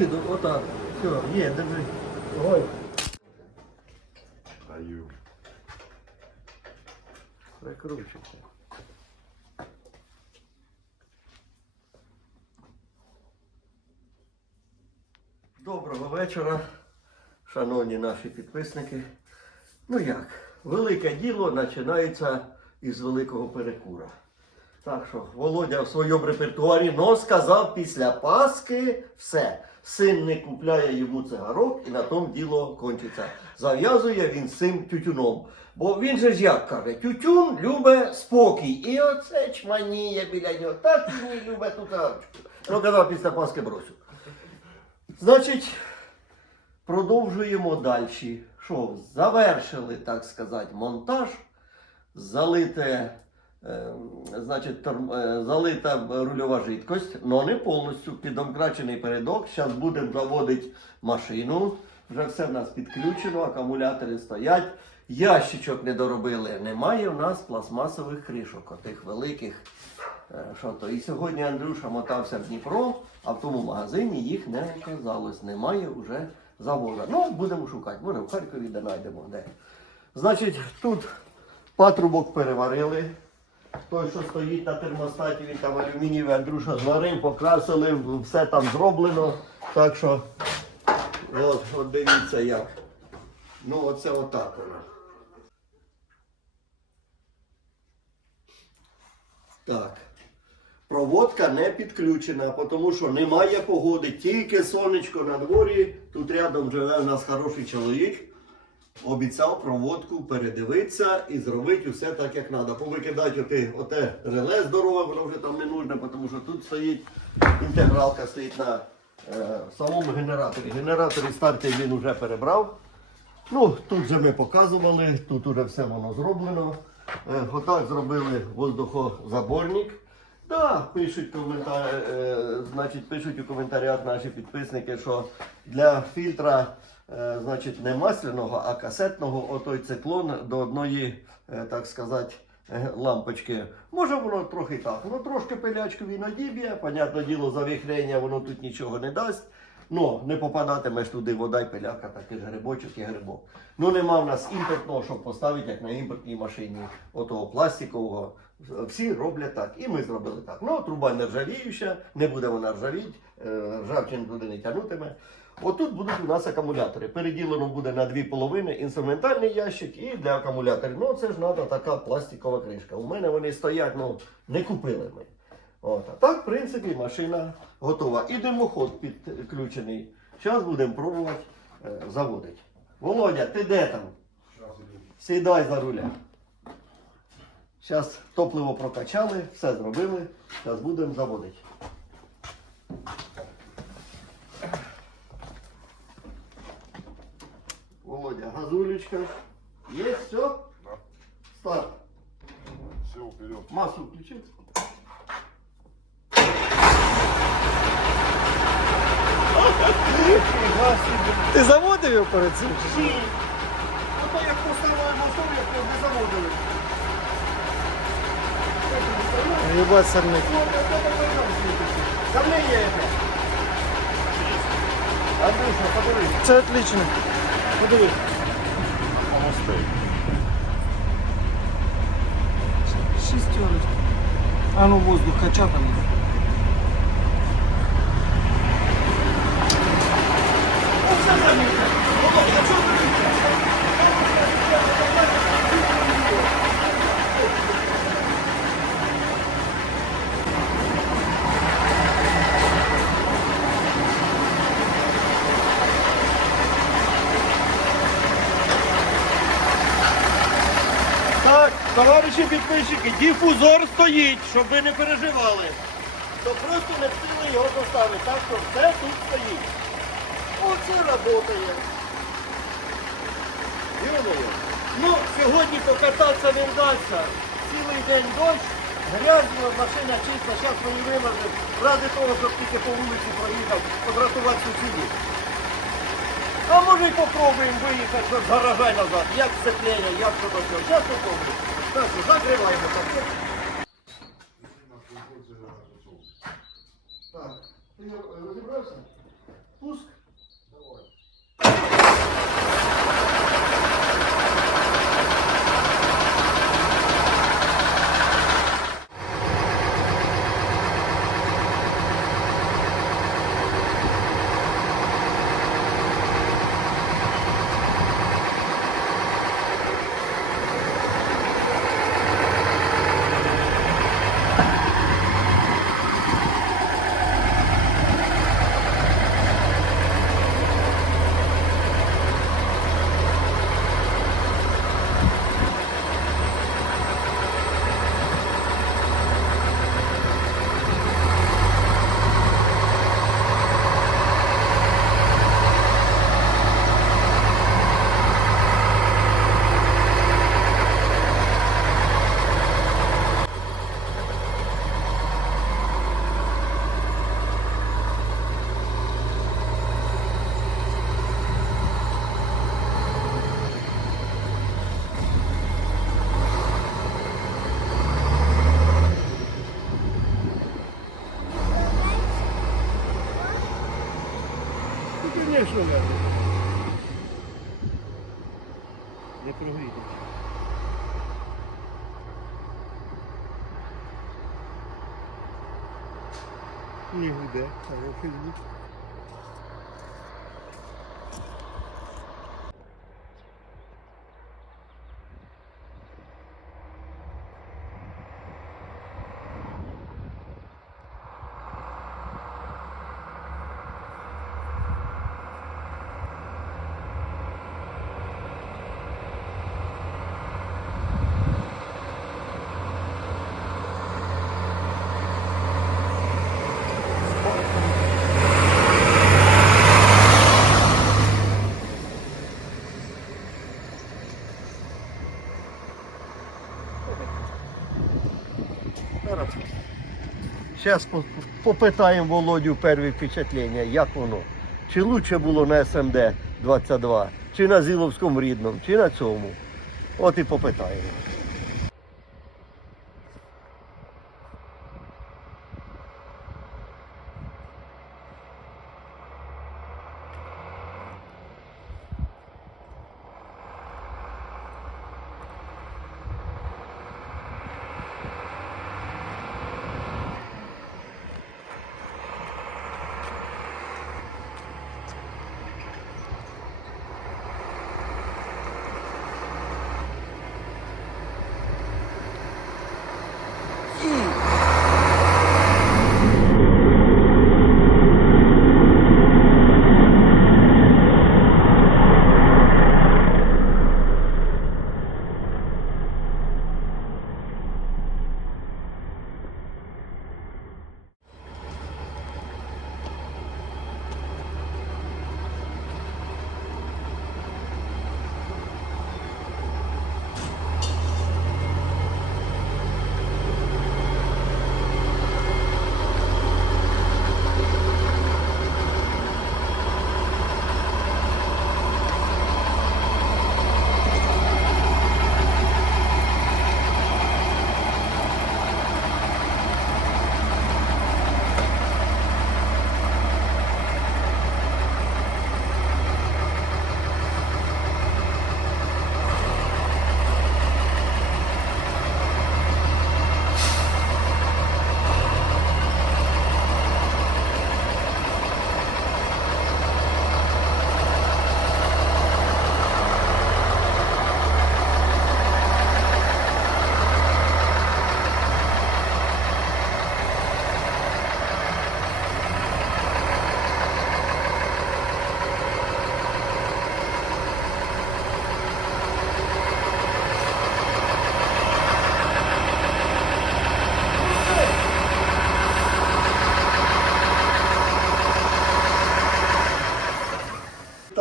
Притули, до- отак. Все, є, держи. Ой. Даю. Прикручуйте. Доброго вечора, шановні наші підписники. Ну як, велике діло починається із великого перекура. Так що Володя в своєму репертуарі но сказав після Пасхи все. Син не купляє йому цигарок і на тому діло кончиться. Зав'язує він з цим тютюном. Бо він же ж як каже, тютюн любить спокій. І оце чманіє біля нього. Так він і любить ту цигарочку. Ну казав після Пасхи бросю. Значить, продовжуємо далі. Що, завершили, так сказати, монтаж, залите, значить, торм- е, залита рульова жидкость, але не повністю підомкрачений передок. Зараз будемо заводити машину. Вже все в нас підключено, акумулятори стоять. Ящичок не доробили. Немає в нас пластмасових кришок, отих великих. Е, Що то? І сьогодні Андрюша мотався в Дніпро, а в тому магазині їх не оказалось. Немає вже заводу. Ну, будемо шукати. Може, в Харкові де знайдемо. Де. Значить, тут патрубок переварили. Той, що стоїть на термостаті, він там алюмінієвий Андрюша зварив, покрасили, все там зроблено. Так що, от, от дивіться як. Ну, оце отак воно. Так. Проводка не підключена, тому що немає погоди, тільки сонечко на дворі. Тут рядом живе у нас хороший чоловік. Обіцяв проводку передивитися і зробити все так, як треба. Повикидати оте, оте реле здорове, воно вже там не нужне, тому що тут стоїть інтегралка стоїть на е, самому генераторі. Генератор і стартер він вже перебрав. Ну, тут же ми показували, тут уже все воно зроблено. Е, отак зробили воздухозаборник. Да, пишуть коментар, е, значить, пишуть у коментарях наші підписники, що для фільтра значить, не масляного, а касетного, отой циклон до одної, е, так сказати, е, лампочки. Може воно трохи так. Воно трошки пилячку він одіб'є, понятне діло, завіхрення воно тут нічого не дасть. Ну, не попадатимеш туди вода і пиляка, такий грибочок і грибок. Ну нема в нас імпортного, щоб поставити, як на імпортній машині, отого пластикового. Всі роблять так. І ми зробили так. Ну, труба нержавіюча, не буде вона ржавіть, е, ржавчин туди не тягнутиме. Отут будуть у нас акумулятори. Переділено буде на дві половини інструментальний ящик і для акумуляторів. Ну, це ж треба така пластикова кришка. У мене вони стоять, ну, не купили ми. От. А так, в принципі, машина готова. І димоход підключений. Зараз будемо пробувати е, заводити. Володя, ти де там? Сідай за руля. Зараз топливо прокачали, все зробили. Зараз будемо заводити. Володя, газулечка. Є все? Да. Старт. Все, вперед. Масло включив. Ти заводив його перед цим? Ні. Ото як поставили мотор, як його не заводили. Єбать сорник. Там не є яке. Андрюша, подивись. Це отлично. Подивись. Стоїть. Шестерочка. А ну воздух кача там. Оце замітно. Володя, що ти Так, товариші підписчики, дифузор стоїть, щоб ви не переживали. То просто не встигли його поставити, так що все тут стоїть. Оце працює. Ну, сьогодні покататися не вдасться. Цілий день дощ, грязно, машина чиста, зараз мені вимазать, ради того, щоб тільки по вулиці проїхав, подратувати сусідів. А може й попробуємо виїхати з гаража назад, як сцеплення, як що до цього. Зараз попробуємо. Закриваємо пакет. Так, ти розібрався? Пуск. Ну, звісно, надо. Не прогріти. Не гуде, хороший Зараз попитаємо Володю перші впечатлення, як воно. Чи лучше було на СМД 22, чи на Зіловському рідному, чи на цьому. От і попитаємо.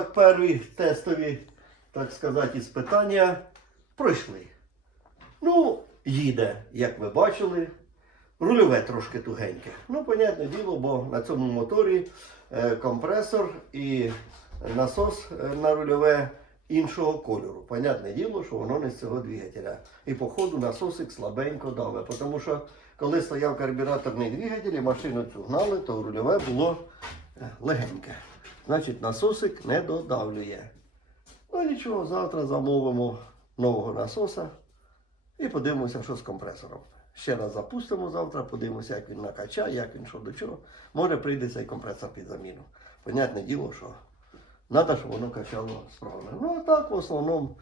Так, перві тестові, так сказати, іспитання пройшли. Ну, їде, як ви бачили. Рульове трошки тугеньке. Ну, понятне діло, бо на цьому моторі е, компресор і насос е, на рульове іншого кольору. Понятне діло, що воно не з цього двигателя. І по ходу насосик слабенько даве. Тому що коли стояв карбюраторний двигатель і машину цю гнали, то рульове було е, легеньке. Значить, насосик не додавлює. Ну нічого, завтра замовимо нового насоса і подивимося, що з компресором. Ще раз запустимо завтра, подивимося, як він накачає, як він що до чого. Може прийде цей компресор під заміну. Понятне діло, що треба, щоб воно качало справно. Ну а так в основному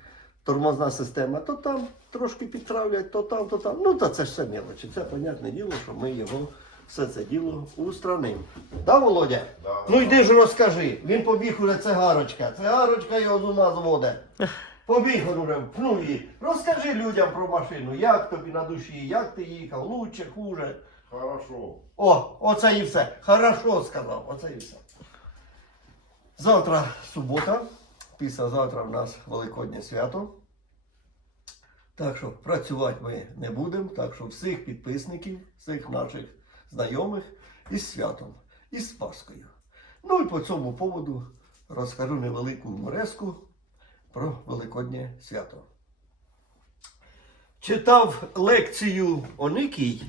тормозна система, то там трошки підтравлять, то там, то там. Ну та це ж все мелочі. Це понятне діло, що ми його все це діло устранимо. Да, Володя? Да. Ну йди ж розкажи. Він побіг уже цигарочка. Цигарочка його з ума зводить. Побіг уже, пнув її. Розкажи людям про машину, як тобі на душі, як ти їхав, лучше, хуже. Хорошо. О, оце і все. Хорошо сказав, оце і все. Завтра субота. Післязавтра в нас Великоднє свято. Так що працювати ми не будемо. Так що всіх підписників, всіх наших знайомих із святом, із Паскою. Ну і по цьому поводу розкажу невелику морезку про Великоднє свято. Читав лекцію Оникій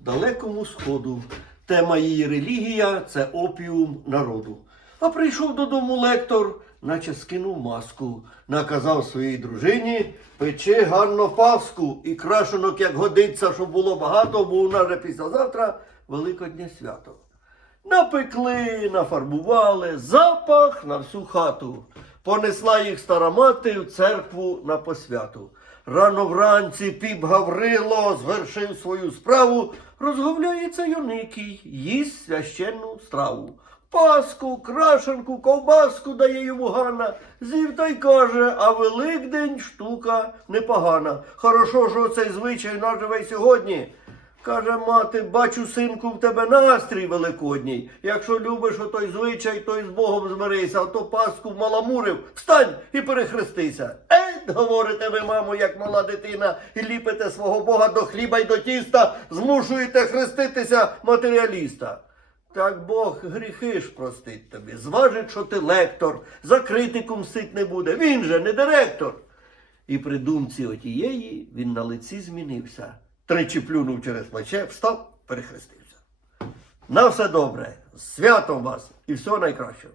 далекому сходу. Тема її релігія це опіум народу. А прийшов додому лектор, наче скинув маску, наказав своїй дружині печи гарно паску і крашенок, як годиться, щоб було багато, бо у нас же післязавтра Великоднє свято. Напекли, нафарбували, запах на всю хату. Понесла їх стара мати в церкву на посвяту. Рано вранці піп Гаврило звершив свою справу, розговляється Йоникій, їсть священну страву. Паску, крашенку, ковбаску дає йому Ганна. Зів та й каже, а Великдень штука непогана. Хорошо, що цей звичай наживе сьогодні. Каже мати, бачу, синку, в тебе настрій великодній. Якщо любиш отой звичай, то й з Богом змирися, а то паску маламурив, встань і перехрестися. Ет, говорите ви, мамо, як мала дитина, і ліпите свого Бога до хліба й до тіста, змушуєте хреститися матеріаліста. Так Бог гріхи ж простить тобі, зважить, що ти лектор, за критику мстить не буде. Він же не директор. І при думці отієї він на лиці змінився. Тричі плюнув через плече, встав, перехрестився. На все добре, святом вас і всього найкращого.